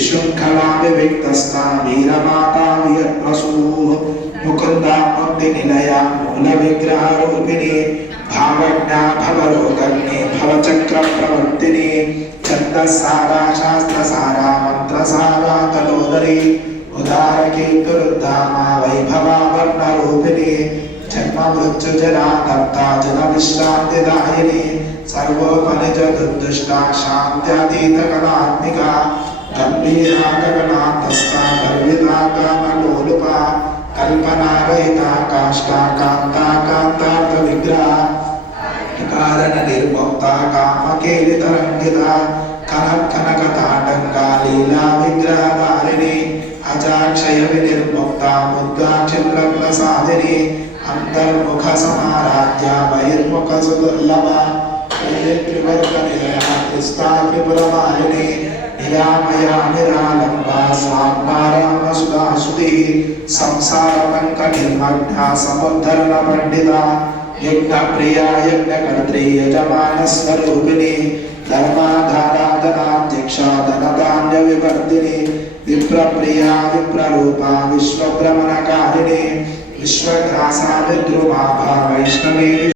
विशृंखला विविक्तस्ता वीरमाता वियत्प्रसूः मुकुन्दा मुक्तिनिलया मूलविग्रहरूपिणी भावज्ञा भवरोगग्ने भवचक्रप्रवर्तिनी छन्दस्सारा शास्त्रसारा मन्त्रसारा कलोदरी उदारकीर्तिरुद्धामा वैभवा वर्णरूपिणी जन्ममृत्युजरा कर्ता जनविश्रान्तिदायिनी सर्वोपनिजदुर्दुष्टा शान्त्यातीतकलात्मिका गम्भीरा गगनान्तस्था गर्विता कामलोलुपा कल्पनारहिता काष्ठा कान्ता कान्तार्थविग्रहा कारणनिर्मुक्ता कामकेलितरङ्गिता कनकताटङ्का लीला विग्रहधारिणी अजाक्षयविनिर्मुक्ता मुद्गाक्षिप्रसादिनी अन्तर्मुखसमाराध्या बहिर्मुखसुदुर्लभा त्रिवर्गनिलया त्रिस्ता त्रिपुरमालिनी निरामया निरालम्बा स्वात्मारामसुधासुधिः संसारपङ्कनिर्मग्ना समुद्धरणपण्डिता यज्ञप्रिया यज्ञकर्त्री यजमानस्वरूपिणी धर्माधाराधनाध्यक्षा धनधान्यविवर्धिनी विप्रप्रिया विप्ररूपा विश्वभ्रमणकारिणी विश्वग्रासा विद्रुमाभा वैष्णवी